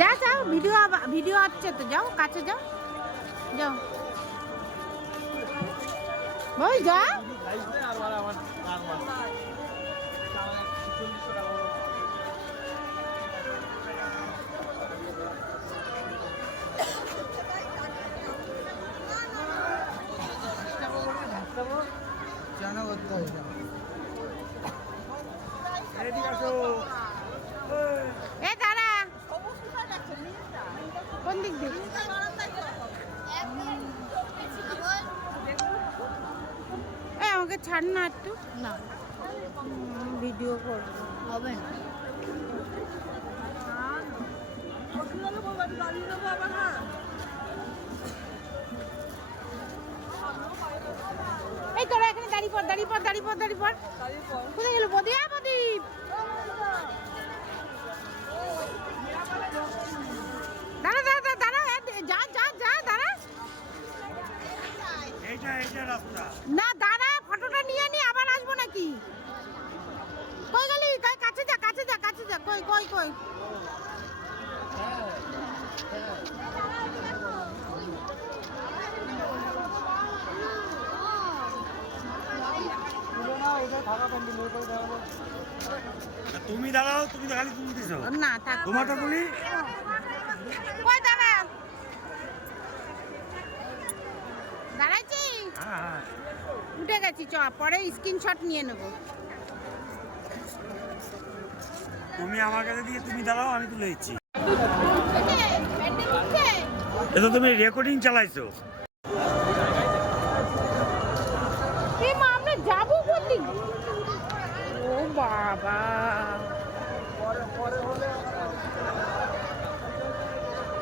যা যাও video video আসছে তো যাও কাছে যাও। যাও। ওই যা। এ দাঁড়া। কোন দিক দিয়ে? এ আমাকে ছাড় না একটু। না। ভিডিও করব। হবে না। এই তোরা এখানে দাঁড়িয়ে পড় দাঁড়িয়ে পড় দাঁড়িয়ে পড় দাঁড়িয়ে পড়। কোথায় গেল বদি? আ না দাঁড়া ফটোটা নিয়ে নি আবার আসব নাকি? কই গেলি? কই কাছে যা কাছে যা কাছে যা কই কই কই? তুমি দাঁড়াও তুমি খালি তুমি দিছো। না তোমারটা বলি কই দাঁড়া? দাঁড়াইছি? উঠে গেছি চ পরে স্ক্রিনশট নিয়ে নেব। তুমি আমার কাছে দিয়ে তুমি দাঁড়াও আমি তুলে দিচ্ছি? এটা তুমি রেকর্ডিং চালাইছো। আমরা যাব কোন ও বাবা।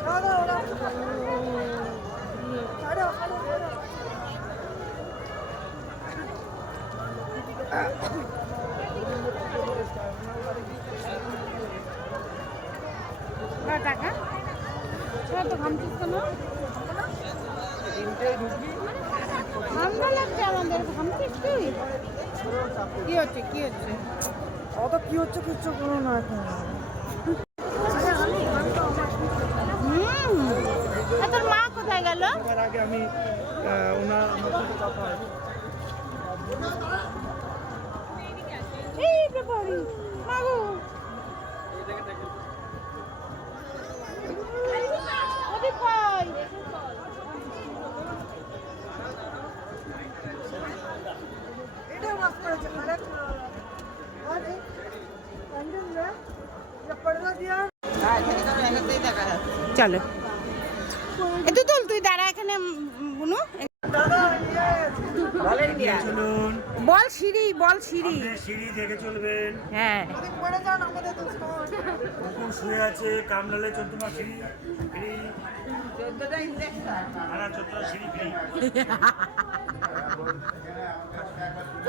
কত টাকা লাগছে আমাদের ঘামছিস তুই কি হচ্ছে অত কি? হচ্ছে কিচ্ছু কোনো না এখন আমি ওনার কথা চলো তুই তুই দাঁড়া এখানে বুনু চলুন। বল সিঁড়ি বল সিঁড়ি। সিঁড়ি দেখে চলবেন। হ্যাঁ। কুকুর শুয়ে আছে কামড়ালে ফ্রি। আনা সিঁড়ি ফ্রি।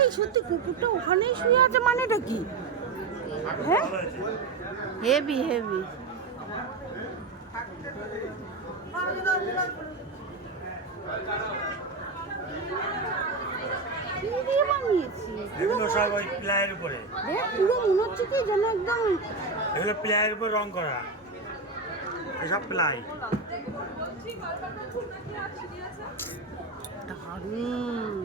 এই সত্যি কুকুরটা ওখানেই শুয়ে আছে মানেটা কি? হ্যাঁ? হেভি হেভি কি দিয়ে বানিয়েছি। এগুলো সব ওই প্লায়ের উপরে। দেখ পুরো মনে হচ্ছে কি যেন একদম এগুলো প্লায়ের উপর রং করা। এসব প্লাই। দারুণ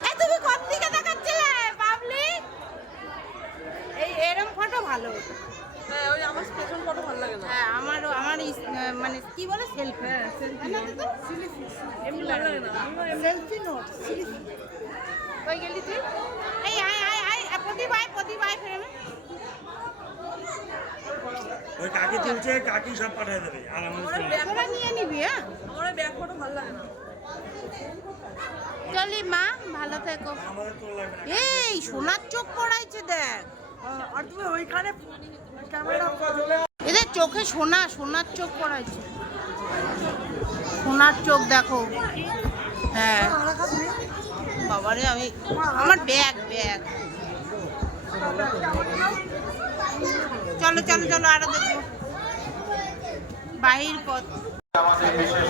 এ তুমি কোন দিকে দেখাচ্ছিলে পাবলিক এই এরম ফটো ভালো হ্যাঁ ওই আমার পেছন ফটো ভালো লাগে না হ্যাঁ আমারও আমার ইস- মানে কি বলে সেলফি হ্যাঁ সেলফি এমনি ভালো লাগে না সেলফি নোট কই গেলি তুই এই আয় আয় আয় আয়, প্রদীপ আয় প্রদীপ আয় ফ্রেমে ওই কাকি তুলছে কাকি সব পাঠিয়ে দেবে আর আমাদের নিয়ে নিবি হ্যাঁ আমার ব্যাগ ফটো ভালো লাগে না চলি মা ভালো থেকো এই সোনার চোখ পড়াইছে দেখ আর তুমি ওইখানে ক্যামেরা এদের চোখে সোনা সোনার চোখ পড়াইছে সোনার চোখ দেখো। হ্যাঁ। বাবারে, আমি আমার ব্যাগ ব্যাগ চলো চলো চলো, আরও দেখব। বাহির পথ। আমাদের বিশেষ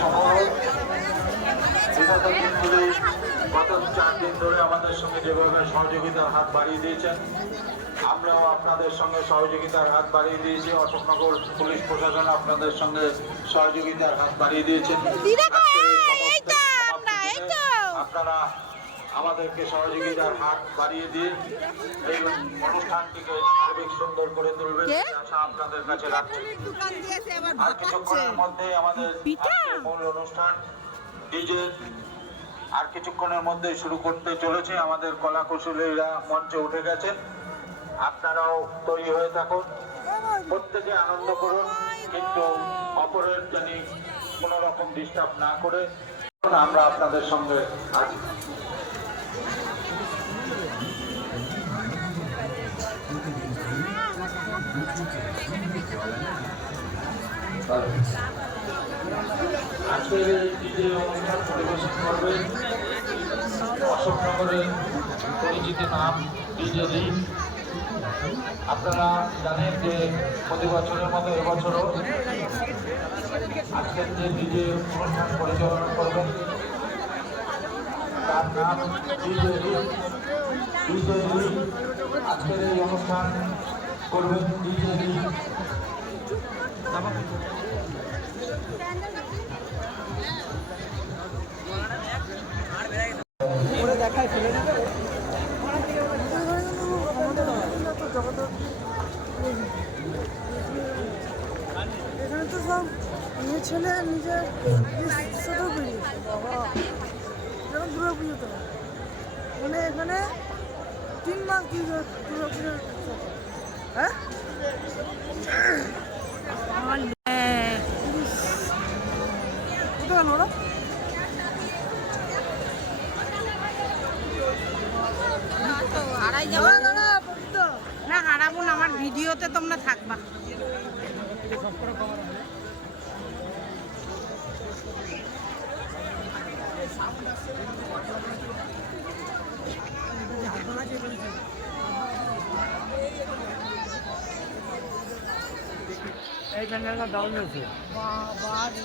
গত চার দিন ধরে আমাদের সঙ্গে যেভাবে সহযোগিতার হাত বাড়িয়ে দিয়েছেন আমরাও আপনাদের সঙ্গে সহযোগিতার হাত বাড়িয়ে দিয়েছি। অশোকনগর পুলিশ প্রশাসন আপনাদের সঙ্গে সহযোগিতার হাত বাড়িয়ে দিয়েছেন। আপনারা আমাদেরকে সহযোগিতার হাত বাড়িয়ে দিয়ে এই অনুষ্ঠানটিকে সার্বিক সুন্দর করে তুলবেন আশা আপনাদের কাছে রাখছি। আর কিছুক্ষণের মধ্যে আমাদের মূল অনুষ্ঠান ডিজে আর কিছুক্ষণের মধ্যে শুরু করতে চলেছে আমাদের কলা কুশলীরা মঞ্চে উঠে গেছেন। আপনারাও তৈরি হয়ে থাকুন। প্রত্যেকে আনন্দ করুন, কিন্তু অপরের জানি কোনো রকম ডিস্টার্ব না করে। আমরা আপনাদের সঙ্গে আছি। আজকের এই ডিজে অনুষ্ঠান পরিবেশন করবেন অশোকনগরের পরিচিত নাম ডিজে রিং আপনারা জানেন যে প্রতি বছরের মতো এবছরও আজকের যে ডিজে অনুষ্ঠান পরিচালনা করবেন, তার নাম ডিজে রিং ডিজে রিং আজকের এই অনুষ্ঠান করবেন ডিজে রিং এখানে তো সব মেয়ে ছেলে নিজের দুর্গা পুজোতে মানে এখানে তিন মাস দুর্গা উৎসব হয়। হ্যাঁ কোথায় গেল ওরা হারাই যাব দাঁড়া, দাঁড়া, পবিত্র। না হারাবো না আমার ভিডিওতে তোমরা থাকবা এই প্যান্ডেলটা দারুণ হয়েছে বাবা রে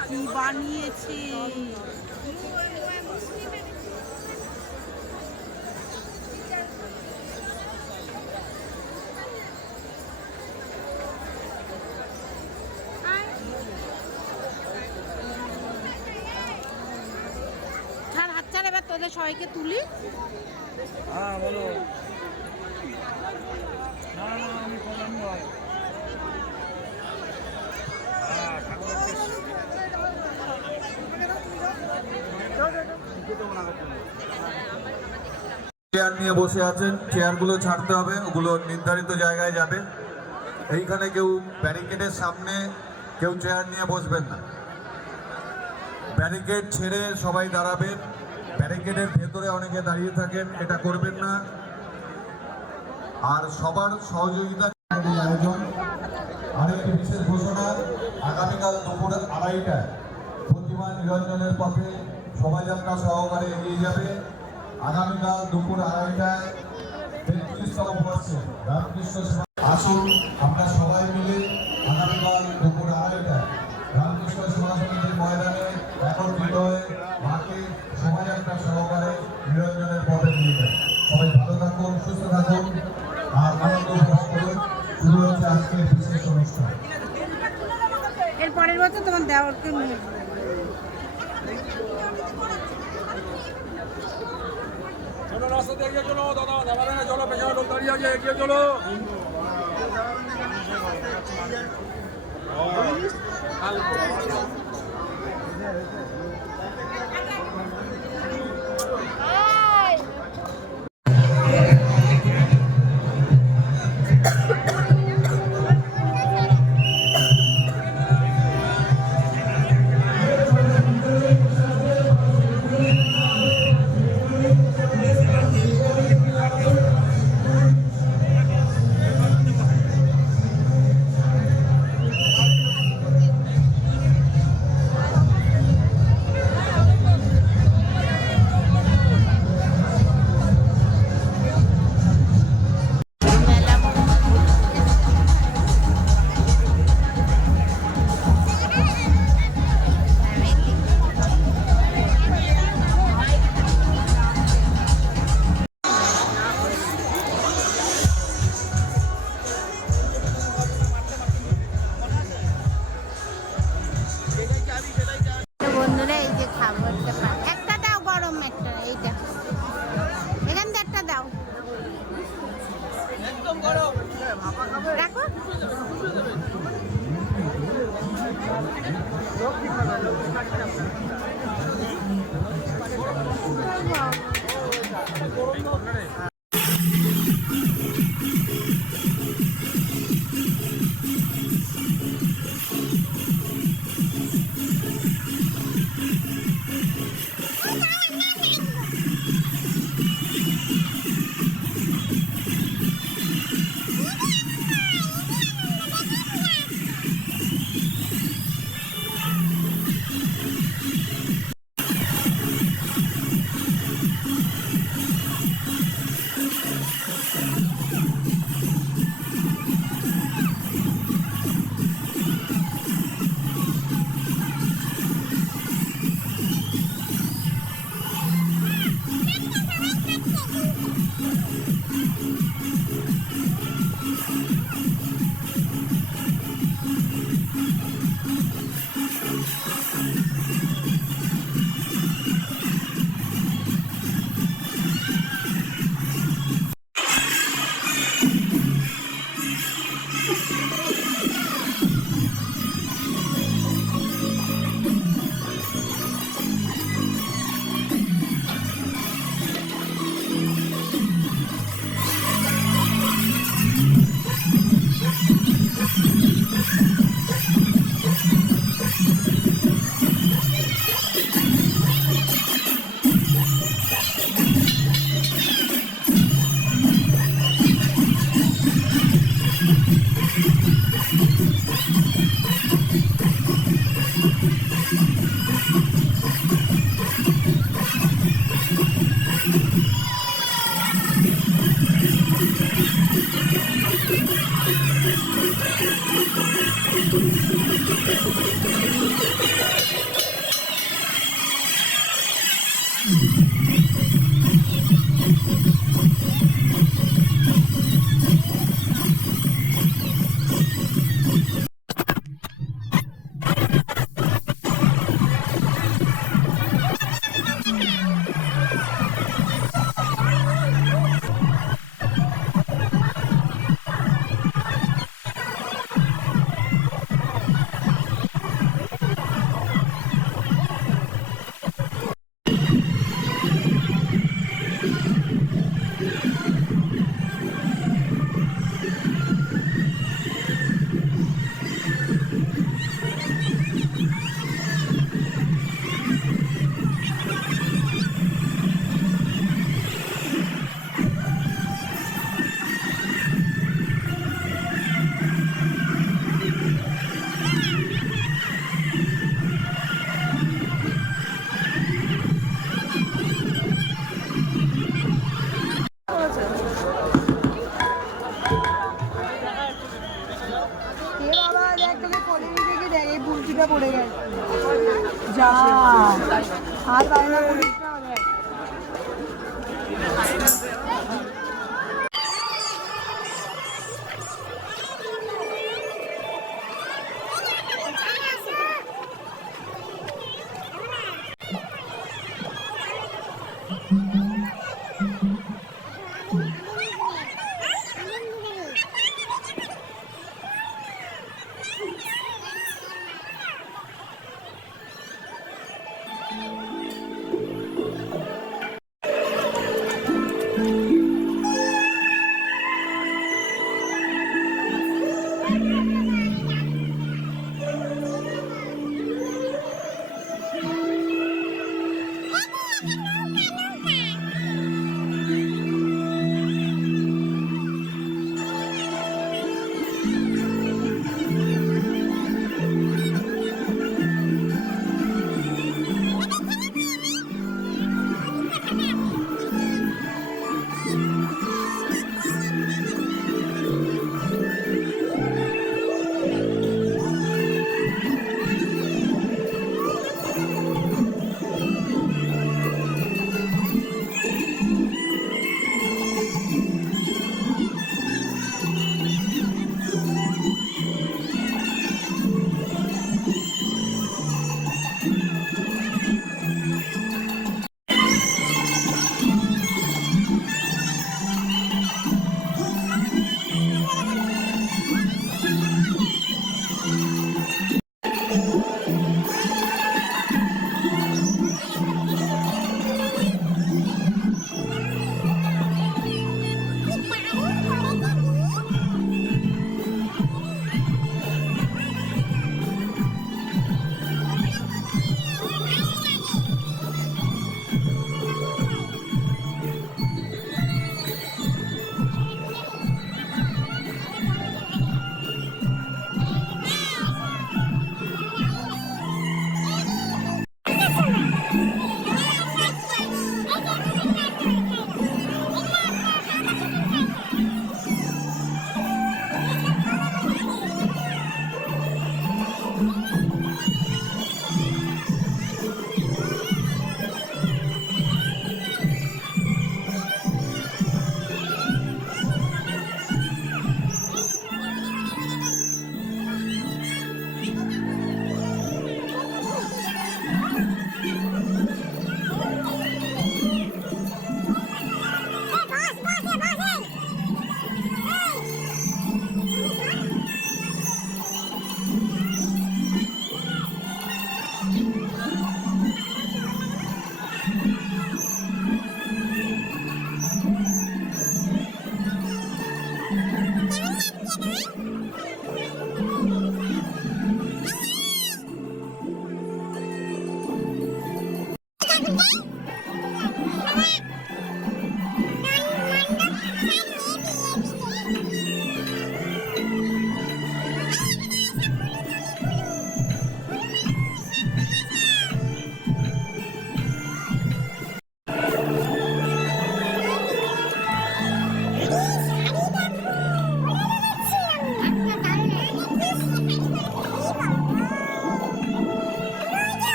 কি বানিয়েছে ছাড় হাত ছাড় এবার তোদের সবাইকে তুলি। হ্যাঁ বলো। না না আমি করলাম নয়। হ্যাঁ। চেয়ার নিয়ে বসে আছেন। চেয়ারগুলো ছাড়তে হবে ওগুলো নির্ধারিত জায়গায় যাবে। এইখানে কেউ ব্যারিকেডের সামনে কেউ চেয়ার নিয়ে বসবেন না। ব্যারিকেড ছেড়ে সবাই দাঁড়াবেন। ব্যারিকেডের ভেতরে অনেকে দাঁড়িয়ে থাকেন, এটা করবেন না। আর সবার সহযোগিতা আয়োজন। আরেকটি বিশেষ ঘোষণা, আগামীকাল দুপুর আড়াইটায় প্রতিমা নিরঞ্জনের পথে শোভাযাত্রা সহকারে এগিয়ে যাবে। আগামীকাল দুপুর আড়াইটায় তেত্রিশতম বর্ষে রামকৃষ্ণ আসুন, আমরা সবাই মিলে আগামীকাল দুপুর আড়াইটায় রামকৃষ্ণ সেবা সমিতির ময়দানে একত্রিত হয়ে দেয় এর পরের তোমার দেওয়ারকে নিয়ে। চলো রাস্তা দিয়ে চলো দাদা দাদা চলো পেছনে লোক দাঁড়িয়ে আছে এগিয়ে চলো।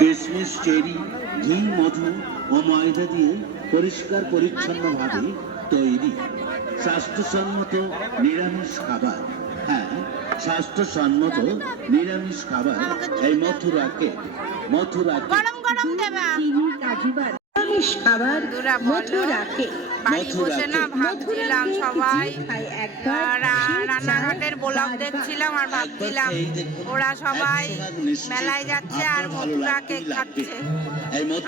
কিশমিশ চেরি ঘি মধু ও ময়দা দিয়ে পরিষ্কার পরিচ্ছন্নভাবে তৈরি। স্বাস্থ্যসম্মত নিরামিষ খাবার। হ্যাঁ স্বাস্থ্যসম্মত নিরামিষ খাবার এই মথুরাকে মথুরা কেক গরম গরম দেবা। নিরামিষ খাবার দুরা বলো। মথুরা কেক বাড়ি বসে না ভাবছিলাম সবাই। রান্নাঘাটের ব্লগ দেখছিলাম আর ভাবছিলাম। ওরা সবাই মেলায় যাচ্ছে আর মথুরা কেক খাচ্ছে।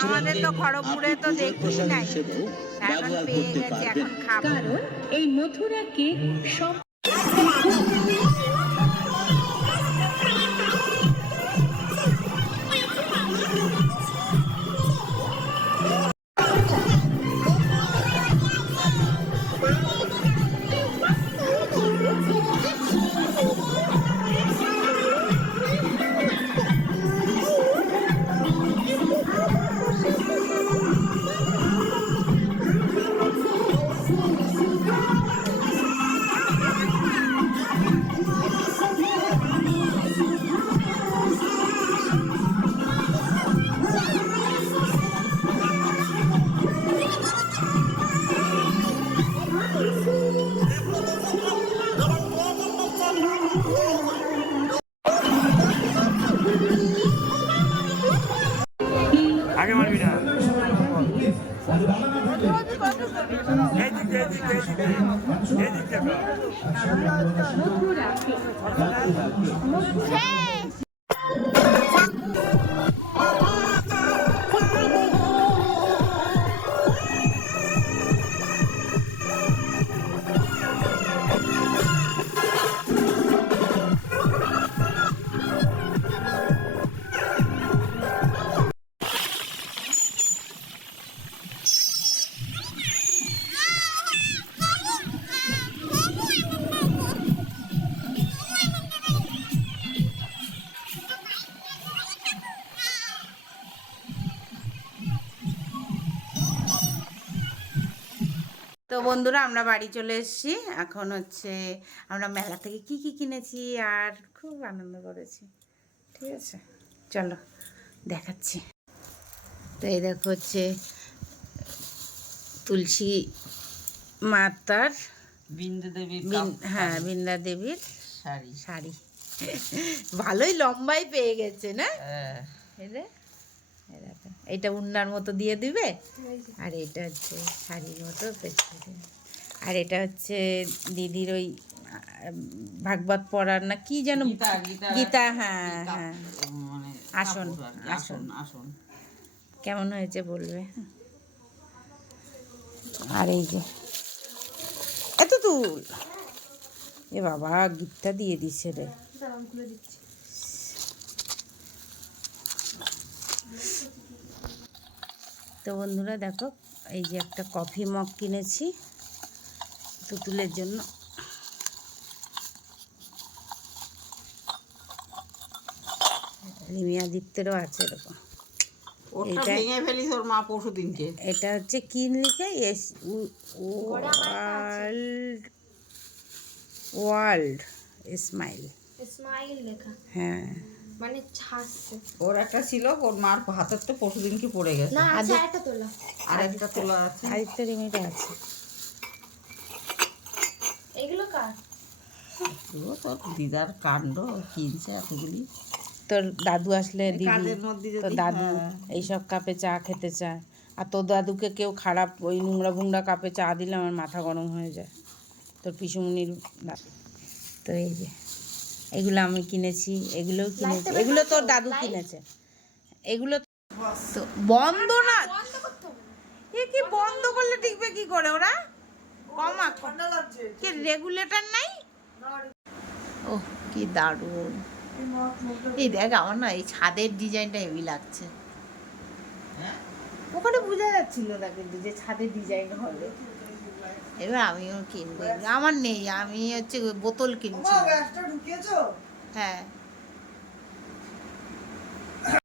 আমাদের তো কেক খড়গপুরে তো প্রসাদ নাই। এখন পেয়ে গেছি এখন খাব। কারণ এই মথুরা কেক সব এই দিক দিয়ে, এই দিক দিয়ে, বন্ধুরা আমরা বাড়ি চলে এসেছি। এখন হচ্ছে আমরা মেলা থেকে কি কি কিনেছি আর খুব আনন্দ করেছি। ঠিক আছে? চলো দেখাচ্ছি। তো এই দেখো হচ্ছে তুলসী মাতার বিন্দু দেবী হ্যাঁ বৃন্দা দেবীর শাড়ি। শাড়ি। ভালোই লম্বাই পেয়ে গেছে না? হ্যাঁ। এই এইটা উন্নার মতো দিয়ে দিবে। আর এটা হচ্ছে শাড়ির মতো আর এটা হচ্ছে দিদির ওই ভাগবত পড়ার না কি যেন? গীতা, হ্যাঁ হ্যাঁ। মানে আসন, আসন। আসন কেমন হয়েছে বলবে? আর এই যে এত তুল এ বাবা গীতটা দিয়ে দিচ্ছে রে। তো বন্ধুরা দেখো এই যে একটা কফি মগ কিনেছি তুতুলের জন্য। রিমিয়াদিত্যেরও আছে এরকম। এটা- ভেঙে ফেলিস ওর মা পরশু দিনকে। এটা হচ্ছে কি লিখে? S world world smile. Smile লেখা। হ্যাঁ। মানে ছাড়ছে। ওর একটা ছিল ওর মার হাতের তো পরশু দিনকে পড়ে গেছে। না আছে একটা তোলা। আর একটা তোলা আছে। আদিত্য রিমিটা আছে। এগুলো কার? ও তোর দিদার কাণ্ড কিনছে এতগুলি। তোর দাদু আসলে দিবি মধ্যে তোর দাদু হ্যাঁ। এইসব কাপে চা খেতে চায়। আর তোর দাদুকে কেউ খারাপ ওই নোংরা ভুংরা কাপে চা দিলে আমার মাথা গরম হয়ে যায়। তোর পিসুমনির দাদু তো এই যে। এগুলো আমি কিনেছি এগুলোও কিনেছি। এগুলো তোর দাদু কিনেছে। এগুলো তো বন্ধ না এ কি বন্ধ করলে টিকবে কি করে ওরা? কমা ঠান্ডা লাগছে। কি রেগুলেটর নাই? ও কি দারুণ। এই এই দেখ আমার না এই ছাদের ডিজাইনটা হেভি লাগছে। ওখানে বোঝা যাচ্ছিল না কিন্তু যে ছাদের ডিজাইন হবে। এবার আমিও কিনবো। আমার নেই আমি হচ্ছে বোতল কিনছি। হ্যাঁ।